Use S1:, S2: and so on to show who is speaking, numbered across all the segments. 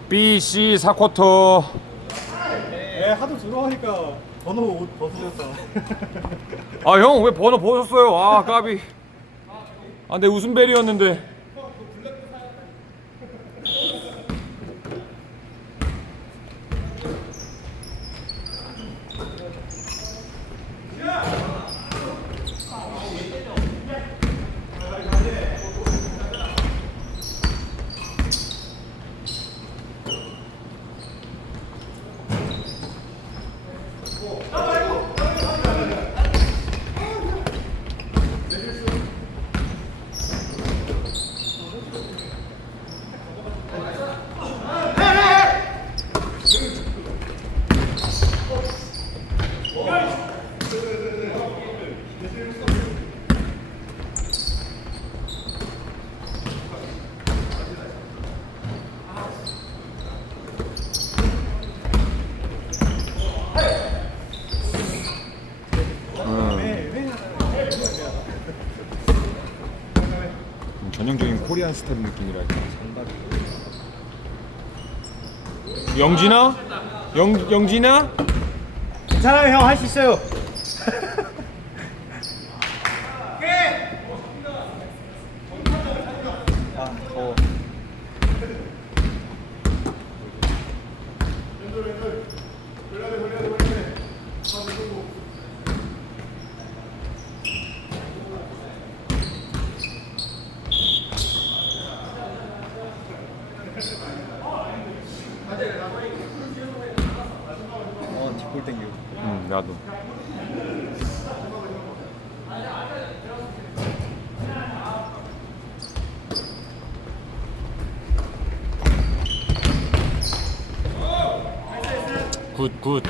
S1: B, C 4쿼터.
S2: 하도 들어가니까 번호 옷 벗으셨다.
S1: 아, 형 왜 번호 벗었어요? 아, 까비. 아, 내 웃음벨이었는데. 전형적인 코리안 스텝 느낌이랄까. 영진아? 영진아?
S2: 괜찮아요, 형 할 수 있어요. 아, 더워. 뒷골 땡겨.
S1: 나도. 굿.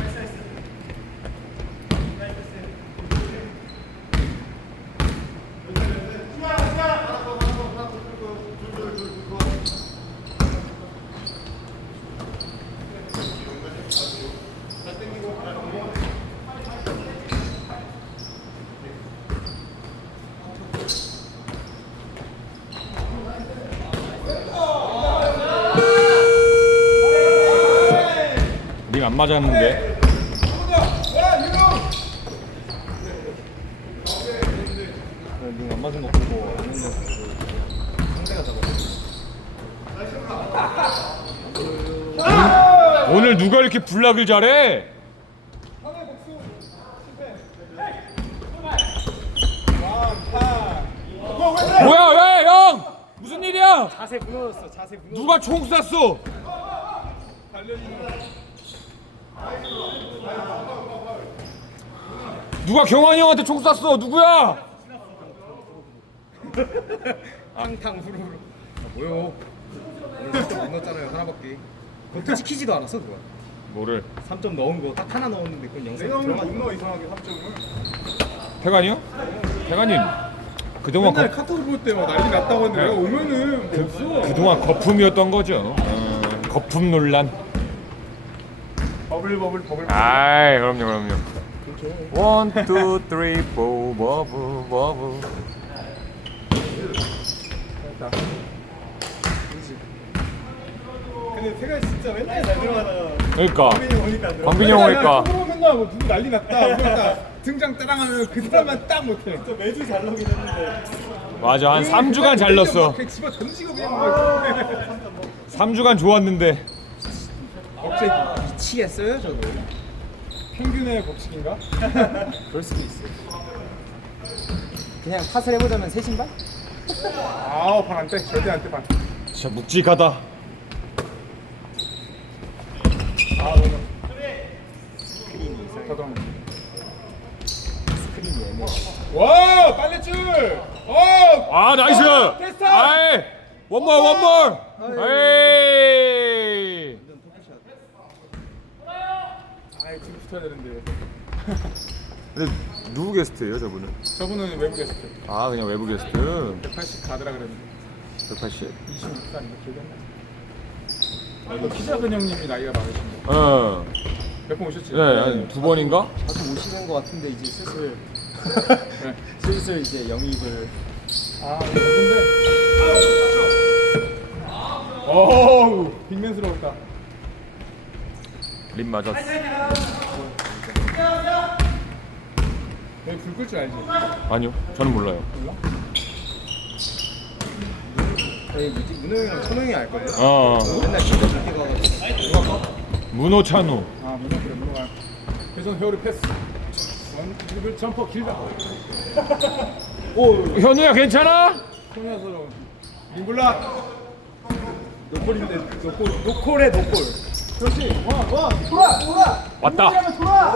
S1: 링 안 맞았는데.
S2: 링안 맞은 거 보고 아는데 상대가 잡아.
S1: 오늘 누가 이렇게 블락을 잘해? 뭐야, 왜 형? 무슨 일이야?
S2: 자세 무너졌어. 자세 무너졌어.
S1: 누가 총 쐈어? 누가 경환이 형한테 총 쐈어? 누구야?
S2: 탕탕 후루후루. 뭐요? 오늘 3점 못 넣었잖아요. 하나밖에. 그것도 지키지도 않았어 그거.
S1: 뭐를?
S2: 3점 넣은 거 딱 하나 넣었는데 그건 영상에 들어가지. 못 넣어 이상하게 3점을.
S1: 태관이요? 태관이 그동안
S3: 맨날 카톡 볼 때 막 난리 났다고 하는데 내가 오면은 없어.
S1: 그동안 거품이었던 거죠. 거품 논란.
S3: 버블.
S1: 아이, 그럼요. 1, 2, 3, 4 버브.
S2: 근데 태가 진짜 맨날 잘 들어가다가
S1: 그러니까
S2: 광빈이 오니까 안 들어가.
S1: 광빈이 형 오니까
S3: 카톡으로 맨날 뭐 누구 난리 났다. 그러다 등장 따랑하면 그 사람만 딱 못해.
S2: 진짜 매주 잘 넣긴 했는데.
S1: 맞아, 한 3주간 잘 넣었어.
S3: 그냥 집어 던지고 그냥 막
S1: 3주간 좋았는데.
S3: 억제
S2: 미치겠어요 저도.
S3: 평균의 법칙인가?
S2: 그럴 수도 있어. 그냥 탓을 해보자면 새 신발?
S3: 아우 반 안 돼. 절대 안 돼. 반.
S1: 진짜 묵직하다.
S3: 아 너무
S2: 스크린이 이상해.
S3: 더더운.
S2: 스크린이 애매해.
S3: 와 빨래줄.
S1: 아, 나이스.
S3: 됐어!
S1: 아이, 원몰. 에이.
S3: 아이 지금 붙어야 되는데.
S1: 근데 누구 게스트예요, 저분은?
S3: 저분은 외부 게스트.
S1: 아, 그냥 외부 게스트.
S3: 180 가드라 그랬는데
S1: 180.
S3: 26살인가 기억이 안 나. 또 키작은 형님이 나이가 많으신데
S1: 어.
S3: 몇 번 오셨지?
S1: 네, 한 2번인가?
S2: 자주 오시는 것 같은데 이제 슬슬
S3: 네.
S2: 슬슬 이제 영입을.
S3: 아 근데 어우 빅맨스러웠다.
S1: 림 맞았어.
S3: 여기 불 끌 줄 알지?
S1: 아니요, 저는 몰라요.
S3: 몰라?
S2: 저희 뭐지? 문호 형이랑 천호 형이 알걸요?
S1: 어,
S2: 맨날 진짜 그렇게 가가지고 누가 거?
S1: 문호 찬우.
S3: 아 문어 그래 문어가. 그래서 회오리 패스. 원 드리블 점퍼 길다. 오
S1: 현우야 괜찮아?
S3: 소녀스러운. 링블락. 노골인데 노골에 노골. 그렇지. 와 돌아.
S1: 왔다.
S3: 돌아.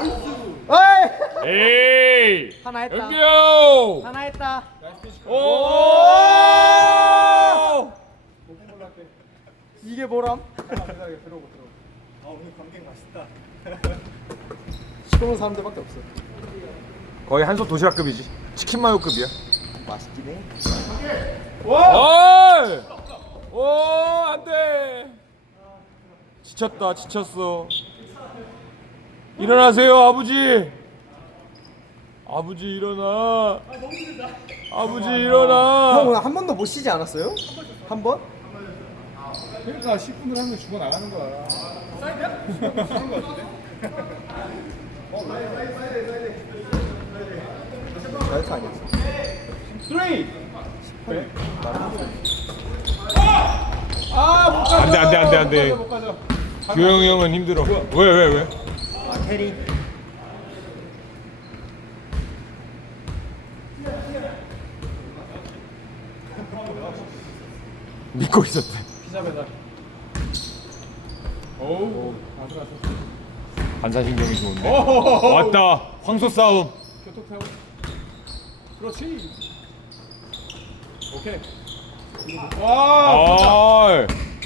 S1: 에이.
S2: 하나 했다.
S1: 연규.
S2: 하나 했다.
S1: 오.
S2: 이게 뭐람?
S3: 들어오고.
S2: 아 오늘 관객 맛있다. 시끄러운 사람들밖에 없어.
S1: 거의 한솥 도시락급이지. 치킨 마요급이야.
S2: 맛있긴 해.
S1: 어이! 오, 안 돼. 지쳤다, 지쳤어. 일어나세요, 아버지. 아버지 일어나. 아버지
S2: 형
S1: 일어나.
S2: 오늘 한 번도 못 쉬지 않았어요? 한 번?
S3: 그러니까 10분을 하면 죽어 나가는 거야. 사이드야? 그런 거 같은데?
S2: 다이어트 아니었어.
S3: 3.
S1: 안 돼, 안 돼, 안 돼, 안 돼.
S3: 못 가져.
S1: 규영이 형은 힘들어. 왜?
S2: 아 테리.
S1: 믿고 있었대.
S3: 피자 배달. 오우. 아슬아슬.
S1: 반사신경이 좋은데.
S3: 오호호호.
S1: 왔다. 황소 싸움.
S3: 교통 타고. 그렇지. 오케이. 와.
S1: 어이.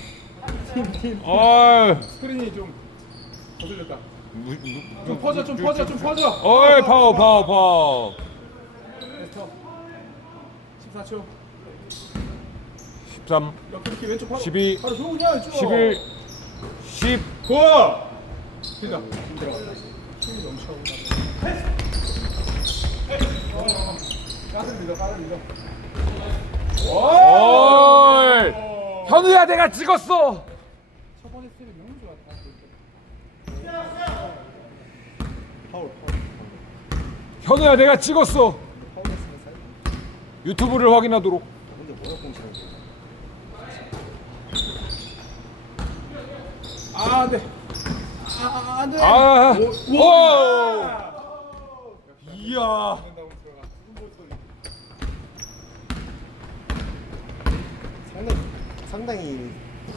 S1: 어이.
S3: 스크린이 좀 거슬렸다.
S1: 무-
S3: 좀 퍼져.
S1: 어이, 파워.
S3: 스톱. 14초.
S1: 13,
S3: 옆에 이렇게 왼쪽 바로.
S1: 12,
S3: 바로 좋으냐?
S1: 11, 10.
S3: 고! 된다. 들어가. 힘이 넘쳐. 까들리다.
S1: 어이. 현우야, 내가 찍었어.
S3: 첫 번째 스텝이 너무 좋았다.
S2: 파울.
S1: 현우야, 내가 찍었어. 유튜브를 확인하도록.
S2: 근데 뭐야 공치는 거?
S3: 아, 안 돼. 안 돼.
S1: 아,
S3: 오.
S1: 오. 이야.
S2: 상당히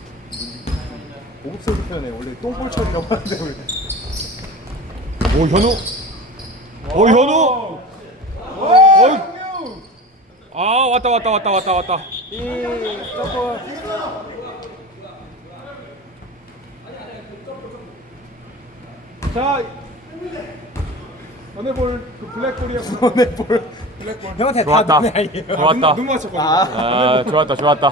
S2: 고급스럽게 표현해. 원래 똥볼 처리라고 하는데 원래.
S1: 오, 현우. 오, 현우. 어이. 아, 왔다.
S3: 자, 너네 볼그 블랙볼이야.
S2: 너네 볼.
S3: 블랙볼.
S2: 형한테
S1: 좋았다.
S2: 다 너네 아니에요.
S1: 좋았다.
S3: 눈 맞췄거든.
S1: 아, 좋았다.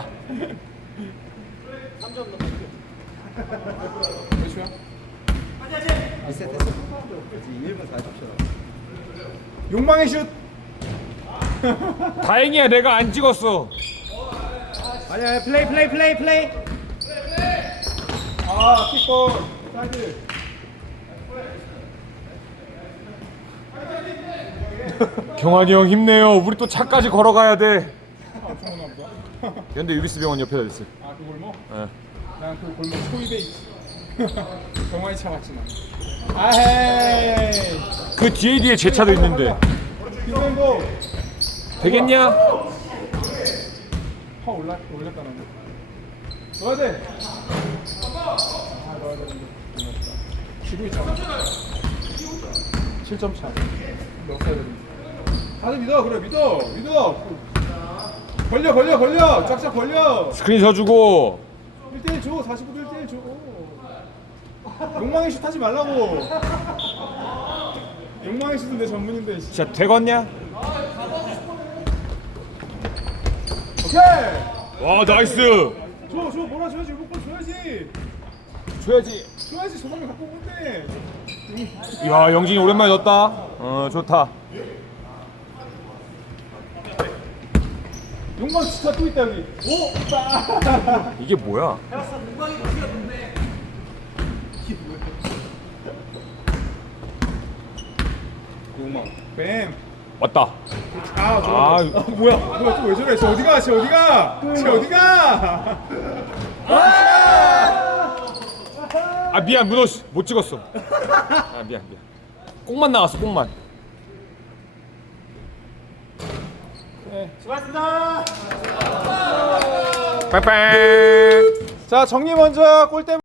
S3: 몇 초야?
S2: 리셋했어. 이제 1분 40초.
S3: 욕망의 슛.
S1: 다행이야, 내가 안 찍었어.
S2: 아니야, 플레이.
S3: 아, 킥볼. 사이드.
S1: 경환이 형 힘내요. 우리 또 차까지 걸어가야 돼.
S3: 엄청 오나 보다.
S1: 근데 유비스병원 옆에다 있어.
S3: 아, 그 골목?
S1: 예.
S3: 난 그 골목 초입에 있지. 정말 차 같지만. 아헤이.
S1: 그 뒤에 제 차도 있는데.
S3: 빈맨고.
S1: 되겠냐?
S3: 파 올렸다는 거. 넣어야 돼. 아, 넣어야 되는데. 지고 있잖아. 7점 차. 넣었어야 되는데. 다들 믿어. 벌려. 쫙쫙 벌려.
S1: 스크린 서주고.
S3: 1대1 줘. 49도 1대1 줘. 욕망의 슛 하지 말라고. 욕망의 슛은 내 전문인데. 씨.
S1: 진짜 되겠냐?
S3: 오케이.
S1: 와, 나이스.
S3: 줘. 뭐라 줘야지. 욕볼 줘야지.
S1: 줘야지.
S3: 저 사람이 갖고 온대.
S1: 야, 영진이 오랜만에 넣었다. 좋다.
S3: 용광 진짜 또 있다 여기. 오!
S1: 이게 뭐야?
S3: 용광. 뱀.
S1: 왔다.
S3: 아, 좋아.
S1: 아,
S3: 뭐야? 뭐야? 또 왜 저래? 저 어디가? 저 어디가? 저 어디가?
S1: 아 미안 문호 씨, 못 찍었어. 아 미안. 꼭만 나왔어, 꼭만.
S3: 수고하셨습니다.
S1: 빠빠.
S3: 자, 정리 먼저 골대.